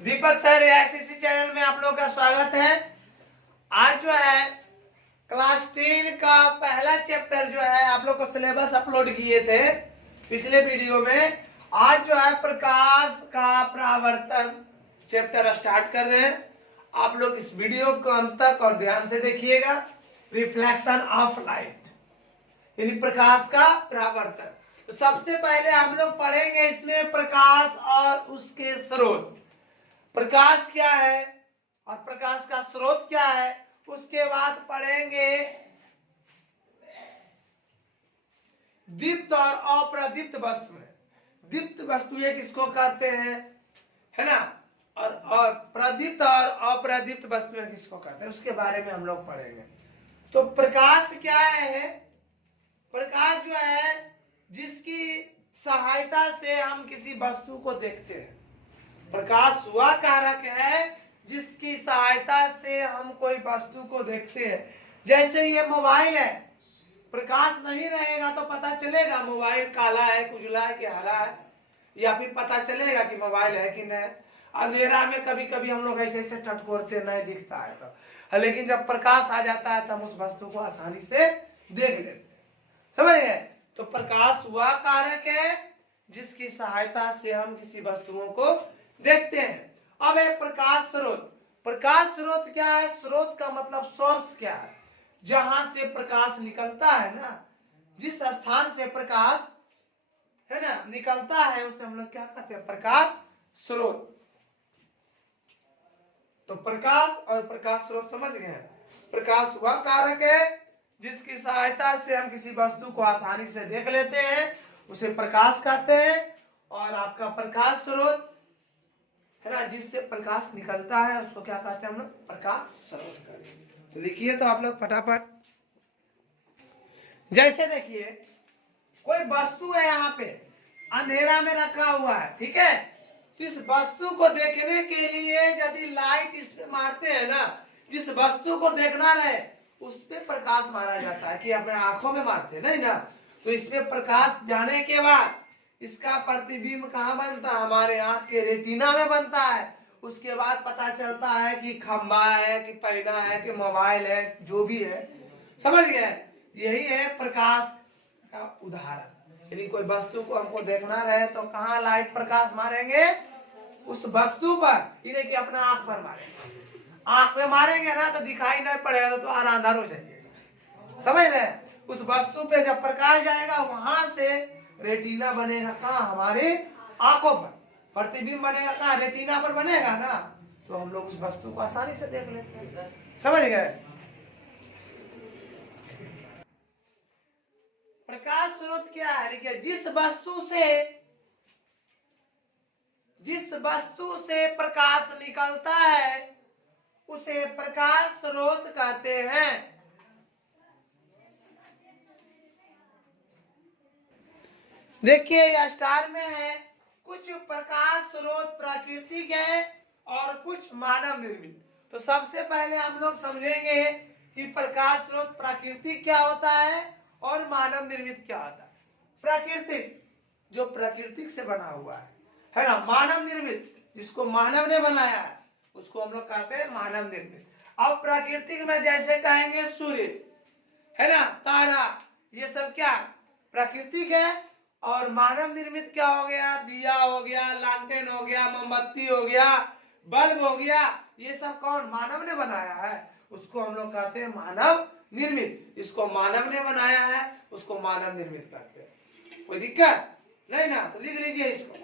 दीपक sir AICC channel में आप लोग का स्वागत है। आज जो है क्लास 10 का पहला चैप्टर जो है आप लोग को सिलेबस अपलोड किए थे पिछले वीडियो में। आज जो है प्रकाश का परावर्तन चैप्टर स्टार्ट कर रहे हैं। आप लोग इस वीडियो को अंत तक और ध्यान से देखिएगा। रिफ्लेक्शन ऑफ लाइट यानी प्रकाश का परावर्तन। तो सबसे पहले हम लोग पढ़ेंगे इसमें प्रकाश और उसके स्रोत। प्रकाश क्या है और प्रकाश का स्रोत क्या है। उसके बाद पढ़ेंगे दीप्त और अप्रदीप्त वस्तुएं। दीप्त वस्तुएं किसको कहते हैं, है ना, और प्रदीप्त और अप्रदीप्त वस्तुएं किसको कहते हैं, उसके बारे में हम लोग पढ़ेंगे। तो प्रकाश क्या है? प्रकाश जो है जिसकी सहायता से हम किसी वस्तु को देखते हैं। प्रकाश वह कारक है जिसकी सहायता से हम कोई वस्तु को देखते हैं। जैसे ये मोबाइल है, प्रकाश नहीं रहेगा तो पता चलेगा मोबाइल काला है, उजला है कि हरा है, या फिर पता चलेगा कि मोबाइल है कि नहीं। अंधेरा में कभी कभी हम लोग ऐसे ऐसे टटकोरते नहीं दिखता है तो, लेकिन जब प्रकाश आ जाता है तो हम उस वस्तु को आसानी से देख लेते हैं। समझ गए? तो प्रकाश वह कारक है जिसकी सहायता से हम किसी वस्तुओं को देखते हैं। अब है प्रकाश स्रोत। प्रकाश स्रोत क्या है? स्रोत का मतलब सोर्स क्या है? जहां से प्रकाश निकलता है ना, जिस स्थान से प्रकाश है ना निकलता है उसे हम लोग क्या कहते हैं? प्रकाश स्रोत। तो प्रकाश और प्रकाश स्रोत समझ गए हैं। प्रकाश वह कारक है जिसकी सहायता से हम किसी वस्तु को आसानी से देख लेते हैं, उसे प्रकाश कहते हैं। और आपका प्रकाश स्रोत है ना, जिससे प्रकाश निकलता है उसको क्या कहते हैं हम लोग? प्रकाश स्रोत कहते हैं। तो लिखिए तो आप लोग फटाफट। जैसे देखिए कोई वस्तु है यहाँ पे अंधेरा में रखा हुआ है, ठीक है। तो इस वस्तु को देखने के लिए यदि लाइट इस पे मारते हैं ना, जिस वस्तु को देखना रहे उस पे प्रकाश मारा जाता है कि अपने आंखों में मारते हैं नहीं ना। तो इसमें प्रकाश जाने के बाद इसका प्रतिबिंब कहाँ बनता है? हमारे आंख के रेटिना में बनता है। उसके बाद पता चलता है कि खंबा है कि पैना है कि मोबाइल है, जो भी है। समझ गए? यही है प्रकाश का उदाहरण। यदि कोई वस्तु को हमको देखना रहे तो कहाँ लाइट प्रकाश मारेंगे? उस वस्तु पर। ये देखिए अपना आंख पर मारेंगे। आंख में मारेंगे ना तो दिखाई नहीं पड़ेगा, तो अंधार हो जाएगा। समझ रहे? उस वस्तु पे जब प्रकाश जाएगा वहां से रेटिना बनेगा कहाँ? हमारे आंखों पर। प्रतिबिंब बनेगा कहाँ? रेटिना पर बनेगा ना। तो हम लोग उस वस्तु को आसानी से देख लेते हैं। समझ गए? प्रकाश स्रोत क्या है? देखिए जिस वस्तु से प्रकाश निकलता है उसे प्रकाश स्रोत कहते हैं। देखिए यह स्टार में है। कुछ प्रकाश स्रोत प्राकृतिक है और कुछ मानव निर्मित। तो सबसे पहले हम लोग समझेंगे कि प्रकाश स्रोत प्राकृतिक क्या होता है और मानव निर्मित क्या होता है। प्राकृतिक जो प्राकृतिक से बना हुआ है ना। मानव निर्मित जिसको मानव ने बनाया है उसको हम लोग कहते हैं मानव निर्मित। अब प्राकृतिक में जैसे कहेंगे सूर्य है ना, तारा, ये सब क्या प्राकृतिक है। और मानव निर्मित क्या हो गया? दिया हो गया, लालटेन हो गया, मोमबत्ती हो गया, बल्ब हो गया। ये सब कौन? मानव ने बनाया है, उसको हम लोग कहते हैं मानव निर्मित। इसको मानव ने बनाया है उसको मानव निर्मित कहते हैं। कोई दिक्कत नहीं ना? तो लिख लीजिए इसको।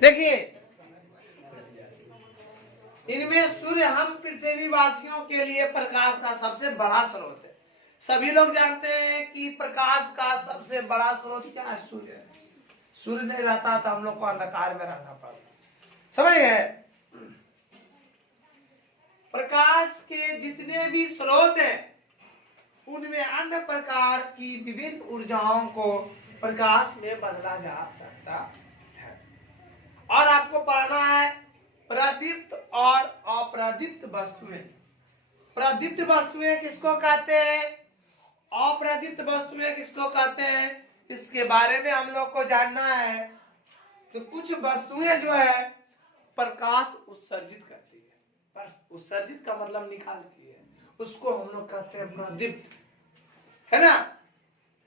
देखिए इनमें सूर्य हम पृथ्वी वासियों के लिए प्रकाश का सबसे बड़ा स्रोत है। सभी लोग जानते हैं कि प्रकाश का सबसे बड़ा स्रोत क्या है? सूर्य है। सूर्य नहीं रहता तो हम लोग को अंधकार में रहना पड़ता। समझ गए? प्रकाश के जितने भी स्रोत हैं उनमें अन्य प्रकार की विभिन्न ऊर्जाओं को प्रकाश में बदला जा सकता है। और आपको पढ़ना है प्रदीप्त और अप्रदीप्त वस्तुएं। प्रदीप्त वस्तुएं किसको कहते हैं? अप्रदीप्त वस्तुएं किसको कहते हैं? इसके बारे में हम लोग को जानना है। तो कुछ वस्तुएं जो है प्रकाश उत्सर्जित करती है, पर उत्सर्जित का मतलब निकालती है, उसको हम लोग कहते हैं प्रदीप्त, है ना।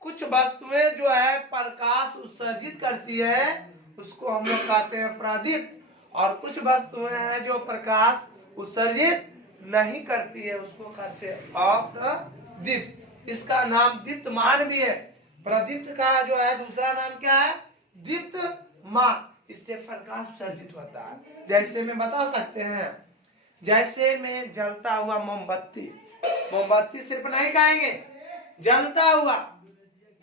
कुछ वस्तुएं जो है प्रकाश उत्सर्जित करती है, उसको हम लोग कहते हैं प्रदीप्त, और कुछ वस्तुएं हैं जो प्रकाश उत्सर्जित नहीं करती है, उसको कहते हैं अप्रदीप्त। इसका नाम दीप्तमान भी है। प्रदीप्त का जो है दूसरा नाम क्या है? दीप्तमान। इससे प्रकाश उत्सर्जित होता है। जैसे में बता सकते हैं, जैसे में जलता हुआ मोमबत्ती, मोमबत्ती सिर्फ नहीं कहेंगे, जलता हुआ,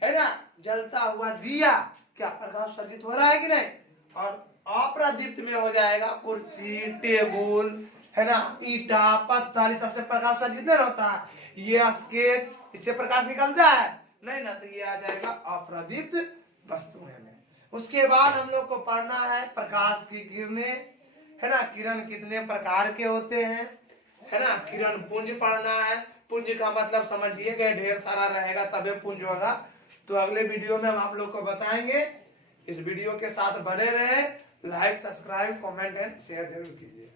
है ना, जलता हुआ दिया, क्या प्रकाश उत्सर्जित हो रहा है कि नहीं? और अप्रदीप्त में हो जाएगा कुर्सी, टेबुल, है ना, ईटा, पत्थर, इस सबसे प्रकाश उत्सर्जित नहीं होता है। ये स्केच, इससे प्रकाश निकलता है नहीं ना, तो ये आ जाएगा अप्रदीप्त वस्तुएं में। उसके बाद हम लोग को पढ़ना है प्रकाश की किरणें, है ना। किरण कितने प्रकार के होते हैं, है ना। किरण पुंज पढ़ना है। पुंज का मतलब समझिएगा, ढेर सारा रहेगा तबे पुंज होगा। तो अगले वीडियो में हम आप लोग को बताएंगे। इस वीडियो के साथ बने रहे। Like, subscribe, comment and share जरूर कीजिए।